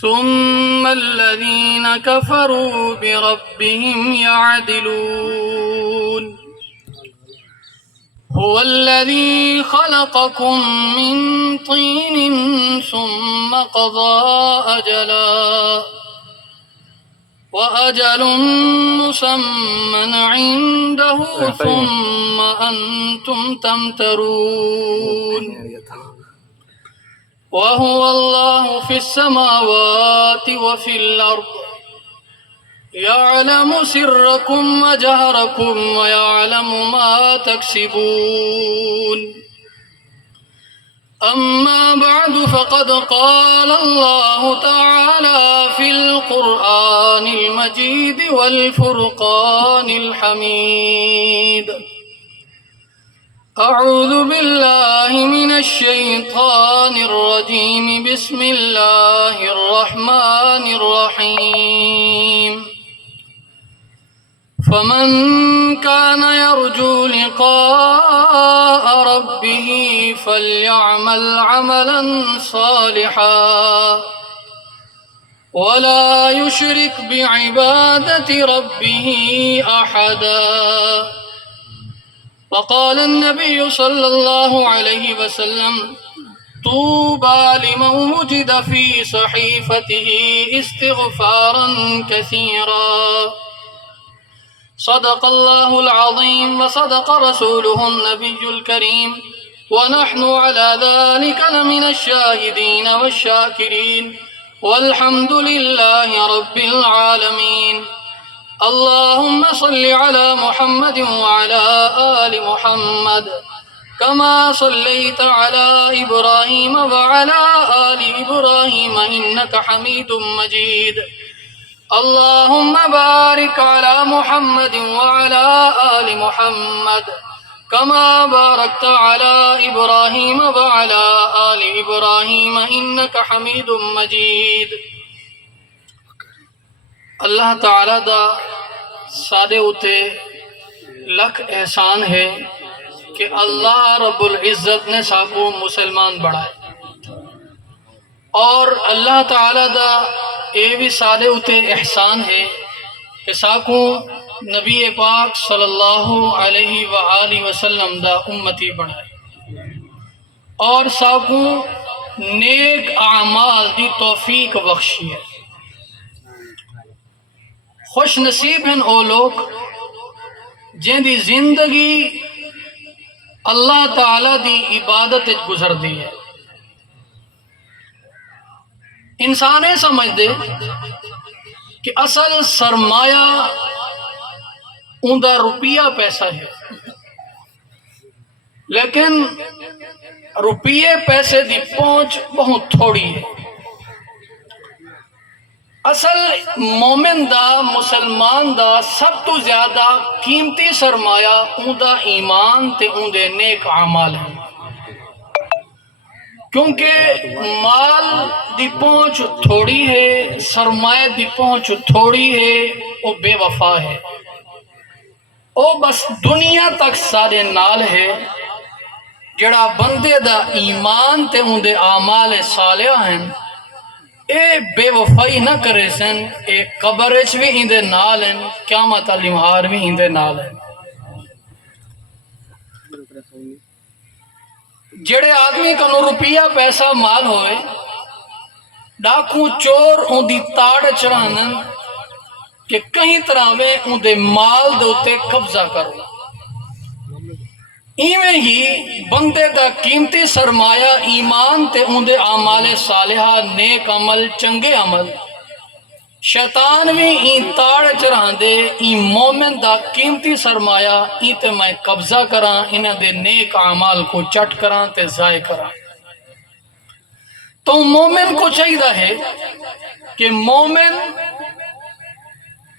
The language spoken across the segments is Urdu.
ثم الذين كفروا بربهم يعدلون هو الذي خلقكم من طين ثم قضى أجلا وأجل مسمى عنده ثم أنتم تمترون وهو الله في السماوات وفي الأرض يعلم سركم وجهركم ويعلم ما تكسبون أما بعد فقد قال الله تعالى في القرآن المجيد والفرقان الحميد أعوذ بالله من الشيطان الرجيم بسم الله الرحمن الرحيم فمن كان يرجو لقاء ربه فليعمل عملا صالحا ولا يشرك بعبادة ربه أحدا وقال النبي صلى الله عليه وسلم طوبى لمن وجد في صحيفته استغفارا كثيرا صدق الله العظيم وصدق رسوله النبي الكريم ونحن على ذلك لمن الشاهدين والشاكرين والحمد لله رب العالمين اللهم صل على محمد وعلى آل محمد كما صليت على إبراهيم وعلى آل إبراهيم إنك حميد مجيد اللهم بارك على محمد وعلى آل محمد كما باركت على إبراهيم وعلى آل إبراهيم إنك حميد مجيد اللہ تعالیٰ دا سارے اتے لکھ احسان ہے کہ اللہ رب العزت نے ساکو مسلمان بڑھائے اور اللہ تعالیٰ دا اے بھی سارے اتے احسان ہے کہ ساکو نبی پاک صلی اللہ علیہ وآلہ وسلم دا امتی بڑھائے اور ساکو نیک اعمال دی توفیق بخشی ہے خوش نصیب ہیں او لوگ جن دی زندگی اللہ تعالیٰ دی عبادت گزر دی ہے انسان سمجھ دے کہ اصل سرمایہ اوندا روپیہ پیسہ ہے لیکن روپیے پیسے دی پہنچ بہت تھوڑی ہے اصل مومن دا مسلمان دا سب تو زیادہ قیمتی سرمایہ اوندا ایمان تے اوندے نیک اعمال ہیں کیونکہ مال دی پہنچ تھوڑی ہے سرمایہ دی پہنچ تھوڑی ہے وہ بے وفا ہے وہ بس دنیا تک سارے نال ہے جڑا بندے دا ایمان تے اوندے اعمال صالحہ ہیں اے بے وفائی نہ کرے سن اے قبرچ بھی ہندے نال ہیں قیامت علی مہار بھی ہندے نال ہیں جڑے آدمی کنو روپیہ پیسہ مال ہوئے ڈاکوں چور ان دی تاڑ چرانن کہ کہیں طرح میں ان دے مال دوتے قبضہ کرو ایویں ہی بندے دا قیمتی سرمایہ ایمان تے اندے اعمال صالحہ نیک عمل چنگے عمل شیطان بھی این تاڑ چران دے این مومن دا قیمتی سرمایہ این تے میں قبضہ کران انہ دے نیک اعمال کو چٹ کران تے ضائع کران تو مومن کو چاہیے ہے کہ مومن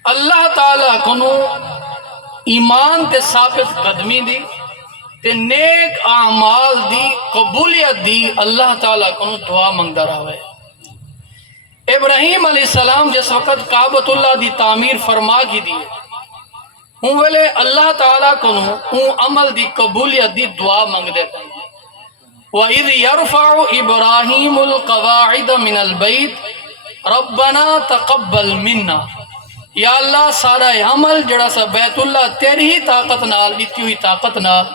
اللہ تعالیٰ کنو ایمان تے ثابت قدمی دی تے نیک اعمال دی قبولیت دی اللہ تعالیٰ کنو دعا منگدہ رہا ہے ابراہیم علیہ السلام جس وقت کعبۃ اللہ دی تعمیر فرما کی دی ہوں ویلے اللہ تعالیٰ کنو ہوں عمل دی قبولیت دی دعا منگ دیتا وَإِذْ يَرْفَعُ إِبْرَاهِيمُ الْقَوَاعِدَ مِنَ الْبَيْتِ رَبَّنَا تَقَبَّلْ مِنَّا، یا اللہ سارا عمل جڑا سا بیت اللہ تیری ہی طاقت نال، دیتی ہوئی طاقت نال،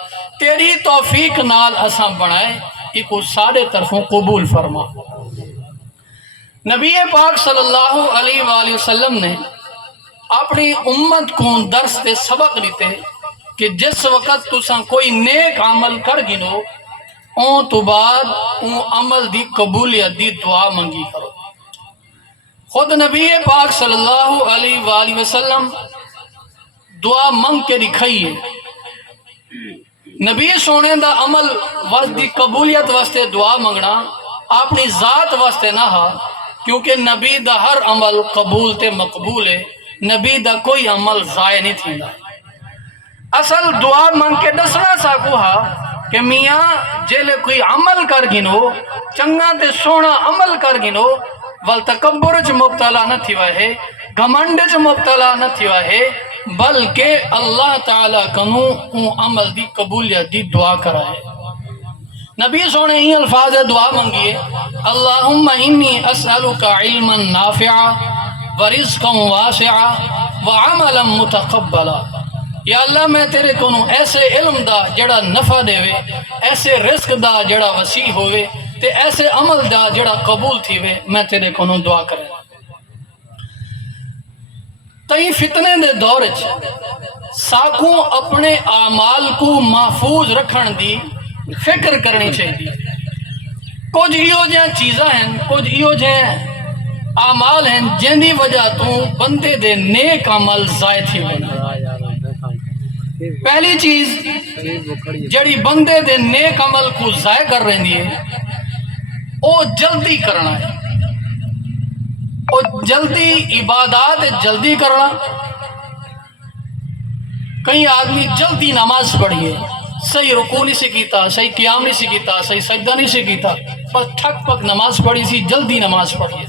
تیری توفیق نال اساں بنائے، ایک سارے طرفوں قبول فرما۔ نبی پاک صلی اللہ علیہ وآلہ وسلم نے اپنی امت کو درس دے سبق دیتے کہ جس وقت تساں کوئی نیک عمل کر گنو، اون تو بعد اون عمل دی قبولیت دی دعا منگی کرو۔ خود نبی پاک صلی اللہ علیہ وآلہ وسلم دعا منگ کے دکھائیے۔ نبی سونے دا عمل واسطے دی قبولیت واسطے دعا منگنا اپنی ذات واسطے نہ ہا، کیونکہ نبی دا ہر عمل قبول تے مقبول ہے، نبی دا کوئی عمل ضائع نہیں تھیندا۔ اصل دعا منگ کے دسنا ساکو ہا کہ میاں جیلے کوئی عمل کر گنو، چنگا تے سونا عمل کر گنو، والتکبر چ مبتلا نہ تھیوا ہے، گھمنڈ چ مبتلا نہ تھیوا ہے، بلکہ اللہ تعالیٰ کنو اون عمل دی قبولیت دی دعا کرائے۔ نبی سونے ہی الفاظ دعا منگیے، اللہم انی اسألک علما نافعا ورزقا واسعا وعملا متقبلا، یا اللہ میں تیرے کنو ایسے علم دا جڑا نفع دے وے، ایسے رزق دا جڑا وسیع ہوئے، تے ایسے عمل دا جڑا قبول تھی وے، میں تیرے کنو دعا کرے۔ تئی فتنے دے دور ساکوں اپنے اعمال کو محفوظ رکھن دی فکر کرنی چاہیے۔ کچھ ایو جہاں چیزاں ہیں، کچھ ایو جہاں اعمال ہیں جن دی وجہ تو بندے دے نیک عمل ضائع تھی بنا۔ پہلی چیز جڑی بندے دے نیک عمل کو ضائع کر رہی ہے وہ جلدی کرنا ہے، وہ جلدی عبادات جلدی کرنا۔ کئی آدمی جلدی نماز پڑھیے، صحیح رکوع نہیں سکیتا، صحیح قیام نہیں سکیتا، صحیح سجدہ نہیں سکیتا، بس ٹھک پک نماز پڑھی سی، جلدی نماز پڑھیے۔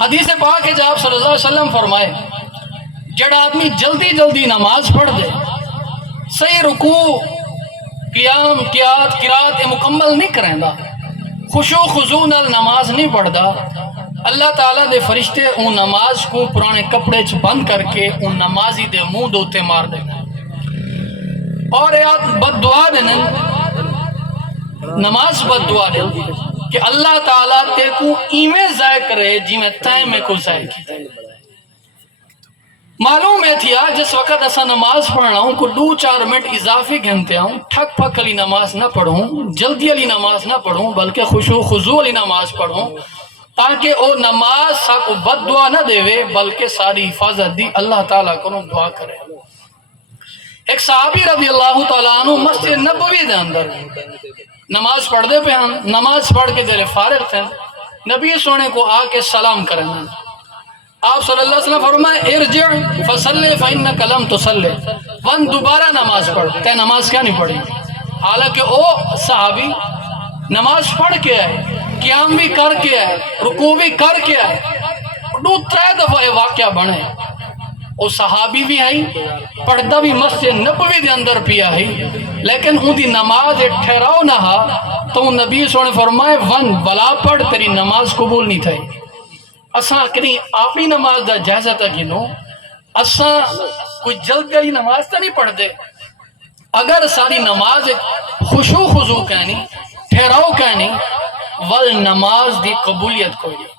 حدیث پاک ہے جب آپ صلی اللہ علیہ وسلم فرمائے جڑا آدمی جلدی جلدی نماز پڑھ دے، صحیح رکوع قیام قرات مکمل نہیں کریں دا، خشوع خضوع نال نماز نہیں پڑھدا، اللہ تعالیٰ دے فرشتے اون نماز کو پرانے کپڑے چ بند کر کے اون نمازی دے منہ دوتے مار دے، اور بد دعا دینا، نماز بد دعا دے کہ اللہ تعالیٰ تیرے کو ایمیں ضائع کرے جی میں تائیں میں کو ضائع کی دے۔ معلوم ہے تھیا جس وقت ایسا نماز پڑھنا ہوں کو 2-4 منٹ اضافی گھنٹے ہوں، ٹھک پک علی نماز نہ پڑھوں، جلدی علی نماز نہ پڑھوں، بلکہ خشوع خضوع علی نماز پڑھوں، تاکہ او نماز سا کو بد دعا نہ دے وے بلکہ ساری حفاظت دی اللہ تعالیٰ کو دعا کرے۔ ایک صحابی رضی اللہ تعالیٰ عنہ مسجد نبوی دے اندر نماز پڑھ دے پہ ہم، نماز پڑھ کے دل فارغ تھے، نبی سونے کو آ کے سلام کریں۔ آپ صلی اللہ علیہ وسلم فرمائے ارجع فصلی فإنک لم تصلی، ون دوبارہ نماز پڑھ، تے نماز کیا نہیں پڑھی؟ حالانکہ او صحابی نماز پڑھ کے آئے، قیام بھی کر کے آئے، رکوع بھی کر کے آئے، 2-3 دفعہ یہ واقعہ بنے، او صحابی بھی آئی، پڑھتا بھی مسجد نبوی دے اندر پیا ہے، لیکن ان دی نماز ٹھہراؤ نہ ہا تو نبی صلی اللہ علیہ وسلم فرمائے ون بلا پڑھ تیری نماز قبول نہیں تھئی۔ اساں کنی اپنی نماز دا جائزہ تا گنو، اساں کوئی جلدی علی نماز تا نہیں پڑھ دے، اگر ساری نماز خشوع خضوع کہنی، ٹھہراؤ کہنی، ول نماز دی قبولیت کوئی نہیں۔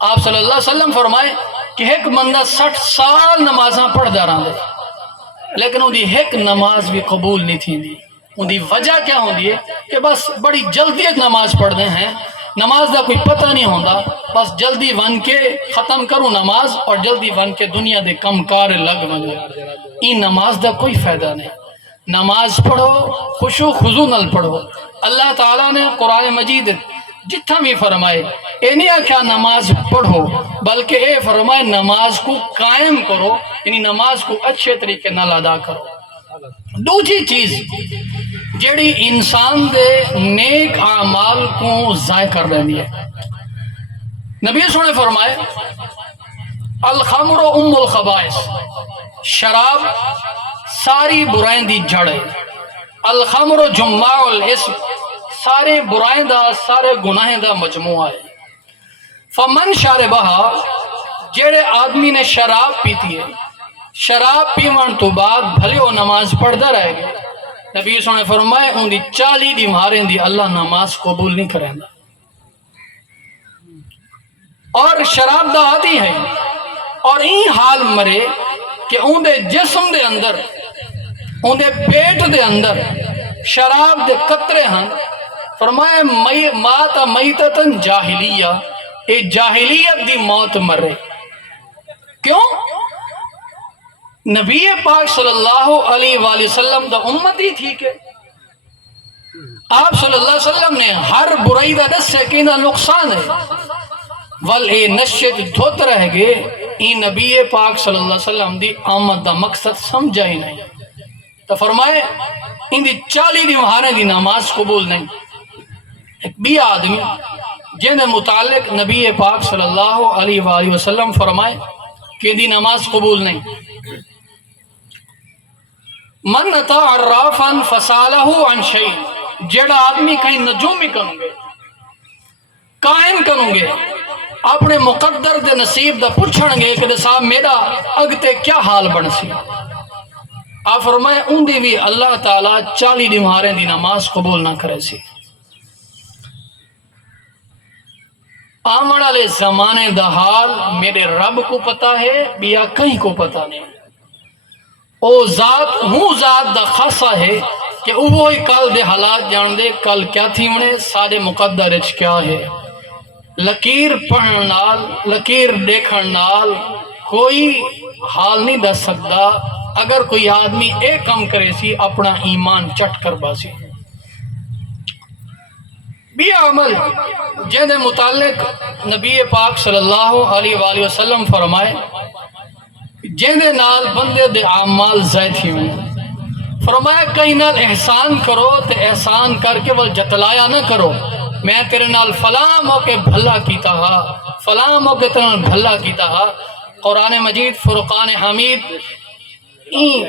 آپ صلی اللہ علیہ وسلم فرمائے کہ ایک بندہ 60 سال نمازاں پڑھ دا رہا دے لیکن ان دی ایک نماز بھی قبول نہیں تھی دی۔ ان دی وجہ کیا ہوں دی ہے کہ بس بڑی جلدی ایک نماز پڑھ دے ہیں، نماز دا کوئی پتہ نہیں ہوندہ، بس جلدی ون کے ختم کروں نماز اور جلدی ون کے دنیا دے کم کار لگ بنے، این نماز دا کوئی فائدہ نہیں۔ نماز پڑھو، خشوع خضوع نال پڑھو۔ اللہ تعالیٰ نے قرآن مجید جتنا بھی فرمائے اے نہیں آکھا نماز پڑھو، بلکہ اے فرمائے نماز کو قائم کرو، یعنی نماز کو اچھے طریقے نال ادا کرو۔ دوسری چیز جڑی انسان دے نیک اعمال کو ضائع کر رہی ہے، نبی صلی اللہ علیہ وسلم نے فرمائے الخمر ام الخبائث، شراب ساری برائیں دی جڑ ہے، الخمر جماع الاسم، سارے برائیں دا سارے گناہیں دا مجموعہ ہے۔ فمن شاربہا جڑے آدمی نے شراب پیتی ہے، شراب پیون تو بعد بھلے وہ نماز پڑھتا رہے گا، نبی صلی اللہ علیہ وسلم نے فرمایا ان دی 40 دیماریں دی اللہ نماز قبول نہیں کریں گا۔ اور شراب دا عادی ہے اور این حال مرے کہ ان دے جسم دے اندر ان دے پیٹ دے اندر شراب دے قطرے ہیں، فرمایا مات میتتن جاہلیہ، اے جاہلیت دی موت مرے۔ کیوں؟ نبی پاک صلی اللہ علیہ وآلہ وسلم دا امتی تھی کہ آپ صلی اللہ علیہ وسلم نے ہر برائی دا دس سے کینا نقصان ہے، ول اے نشت دھوت رہ گئے، این نبی پاک صلی اللہ علیہ وسلم دی آمد دا مقصد سمجھا ہی نہیں، تو فرمائے ان دی 40 دیمہاریں دی نماز قبول نہیں۔ ایک بھی آدمی جن متعلق نبی پاک صلی اللہ علیہ وآلہ وسلم فرمائے کہ دی نماز قبول نہیں۔ من اتا عرافا فسالہ عن شیء، جڑا آدمی کہیں نجومی کروں گے، کائن کروں گے، اپنے مقدر دے نصیب دا پوچھن گے کہ صاحب میرا اگتے کیا حال بن سی، آپ فرمائے ان دی بھی اللہ تعالیٰ 40 دیمہاریں دی نماز قبول نہ کرے سی۔ آمن والے زمانے دا حال میرے رب کو پتا ہے، بیا کہیں کو پتا نہیں۔ او ذات ہوں ذات دا خاصا ہے کہ وہی کل دے حالات جان دے، کل کیا تھی انہیں سارے مقدر اچ کیا ہے۔ لکیر پڑھن نال لکیر دیکھن نال کوئی حال نہیں دس سکتا، اگر کوئی آدمی ایک کم کرے سی اپنا ایمان چٹ کر باسی۔ بھی عمل جن متعلق نبی پاک صلی اللہ علیہ وآلہ وسلم فرمائے جن نال بندے دے اعمال زائد ہی ہوئے، فرمایا کہیں نال احسان کرو تے احسان کر کے وہ جتلایا نہ کرو، میں تیرے نال فلاں موقع بھلا کیتا ہا، فلاں موقع تیرے نال بھلا کیتا ہا۔ قرآن مجید فرقان حمید این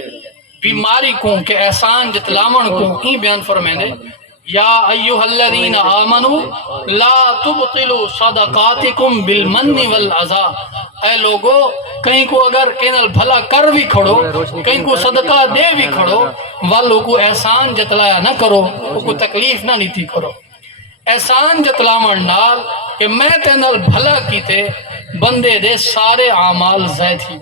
بیماری کو کہ احسان جتلاون کو این بیان فرمائے دے، یا ایوہ الذین آمنوا لا تبطلوا صدقاتکم بالمن والعزا، اے لوگو کہیں کو اگر کینل بھلا کر بھی کھڑو، کہیں کو صدقہ دے بھی کھڑو، والو کو احسان جتلایا نہ کرو، کو تکلیف نہ نیتی کرو۔ احسان جتلاون نال کہ میں تینل بھلا کیتے بندے دے سارے اعمال زائد ہی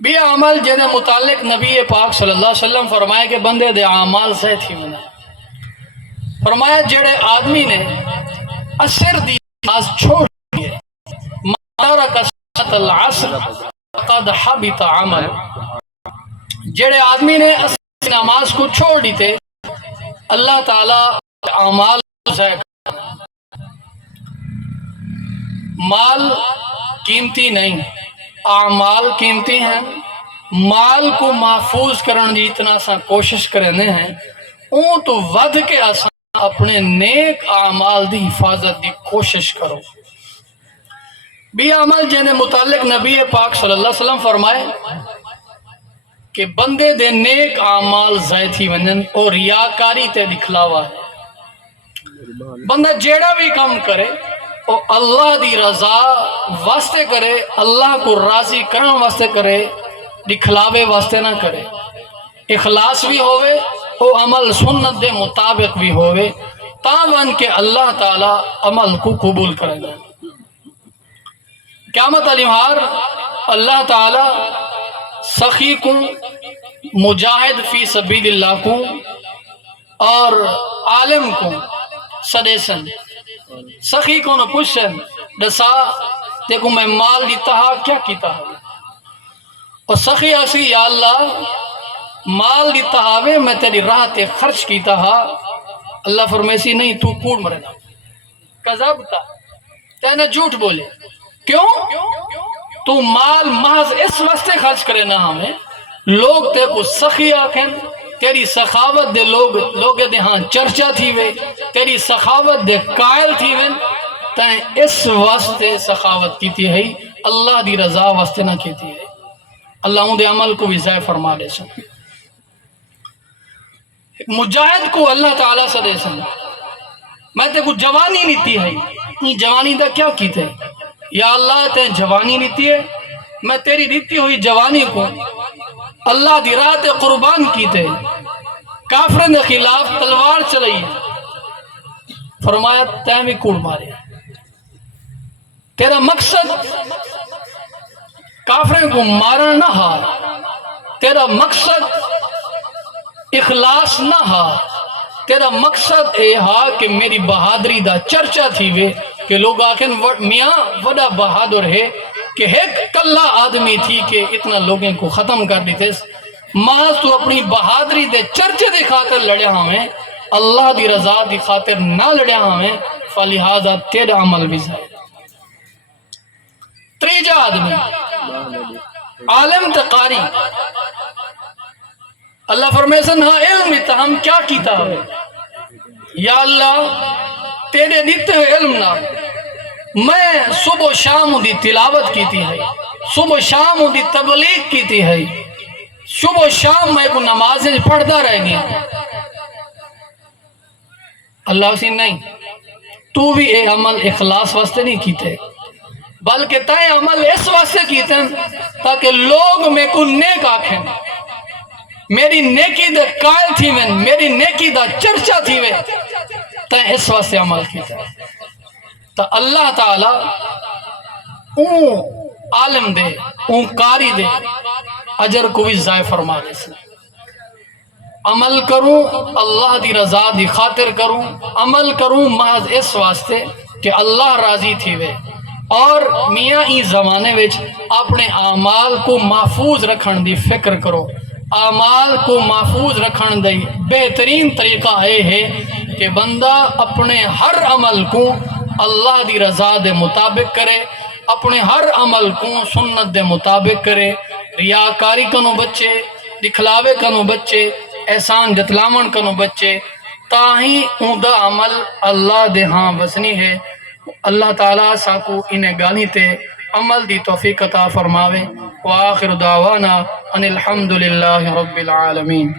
بھی عمل جن متعلق نبی پاک صلی اللہ علیہ وسلم فرمائے کہ بندے دے اعمال زائد ہی ہونا، فرمایا جڑے آدمی نے عصر دی نماز چھوڑ دی ہے، مارک صلاۃ العصر قد حبط عمل، جڑے آدمی نے عصر دی نماز کو چھوڑ دی تھے اللہ تعالیٰ اعمال زائد۔ مال قیمتی نہیں، اعمال قیمتی ہیں، مال کو محفوظ کرن دی اتنا سا کوشش کرنے ہیں، اون تو ود کے آسان اپنے نیک اعمال دی حفاظت دی کوشش کرو۔ بھی عمل جن متعلق نبی پاک صلی اللہ علیہ وسلم فرمائے کہ بندے دے نیک اعمال زائد ہی ونن اور ریاکاری تے دکھلاوا ہے۔ بندہ جیڑا بھی کام کرے وہ اللہ دی رضا واسطے کرے، اللہ کو راضی کرن واسطے کرے، دکھلاوے واسطے نہ کرے، اخلاص بھی ہوئے وہ عمل سنت دے مطابق بھی ہوئے، تاون کہ اللہ تعالی عمل کو قبول کرے گا۔ قیامت علی مہار اللہ تعالی سخی کو، مجاہد فی سبیل اللہ کو اور عالم کو سدیسن سخی کو نہ پوچھن دسا دیکھو میں مال دیتا ہا کیا کیتا ہے، اور سخی ایسی یا اللہ مال دیتا ہاوے میں تیری راہ تے خرچ کیتا ہا، اللہ فرمیسی نہیں تو کوڑ مرنا، کذبتا تینا جھوٹ بولے، کیوں؟ تو مال محض اس واسطے خرچ کرے نہ ہمیں لوگ تے کو سخی آکھیں، تیری سخاوت دے لوگ دے ہاں چرچا تھی وے، تیری سخاوت دے قائل تھی وے، تائیں اس واسطے سخاوت کیتی ہے، اللہ دی رضا واسطے نہ کیتی ہے۔ اللہ ان دے عمل کو بھی ضائع فرما دے سن۔ مجاہد کو اللہ تعالیٰ سے دے سن میں تے کو جوانی نیتی ہے یہ جوانی دا کیا کیتے یا اللہ تے جوانی نیتی ہے میں تیری دیتی ہوئی جوانی کو اللہ دی راہ تے قربان کیتے کافرن کے خلاف تلوار چلائی فرمایا تیں بھی کوڑ مارے تیرا مقصد کافرن کو مارنا نہ ہا تیرا مقصد اخلاص نہ ہا تیرا مقصد اے ہا کہ میری بہادری دا چرچا تھی وے کہ لوگ آکھیں میاں وڈا بہادر ہے کہ ایک کلا آدمی تھی کہ اتنا لوگوں کو ختم کر دیتے محض تو اپنی بہادری دے چرچے دے خاطر لڑیا ہمیں اللہ دی رضا دی خاطر نہ لڑیا ہمیں فلہذا تیرا عمل بھی زائد تریجا آدمی عالم تقاری اللہ فرمائے سن ہاں علم تا ہم کیا کیتا ہے یا اللہ تیرے دیتے ہیں علم نہ میں صبح و شام دی تلاوت کیتی ہے صبح و شام دی تبلیغ کیتی ہے صبح و شام میں کو نمازیں پڑھتا رہ گیا اللہ سے نہیں تو بھی اے عمل اخلاص واسطے نہیں کیتے بلکہ تائیں عمل اس واسطے کیتے تاکہ لوگ میں کو نیک آکھیں میری نیکی دے قائل تھی میں میری نیکی دا چرچا تھی میں تائیں اس واسطے عمل کیتے تو اللہ تعالیٰ اون عالم دے اون قاری دے اجر کو بھی ضائع فرما دے سے عمل کروں اللہ دی رضا دی خاطر کروں عمل کروں محض اس واسطے کہ اللہ راضی تھی وے اور میاں ہی زمانے وچ اپنے اعمال کو محفوظ رکھن دی فکر کرو اعمال کو محفوظ رکھن دی بہترین طریقہ ہے کہ بندہ اپنے ہر عمل کو اللہ دی رضا دے مطابق کرے اپنے ہر عمل کو سنت دے مطابق کرے ریاکاری کنو بچے دکھلاوے کنو بچے احسان جتلاون کنو بچے تاہی اوندا عمل اللہ دے ہاں وزنی ہے اللہ تعالیٰ ساکو انہیں گانی تے عمل دی توفیق عطا فرماوے وآخر دعوانا ان الحمدللہ رب العالمین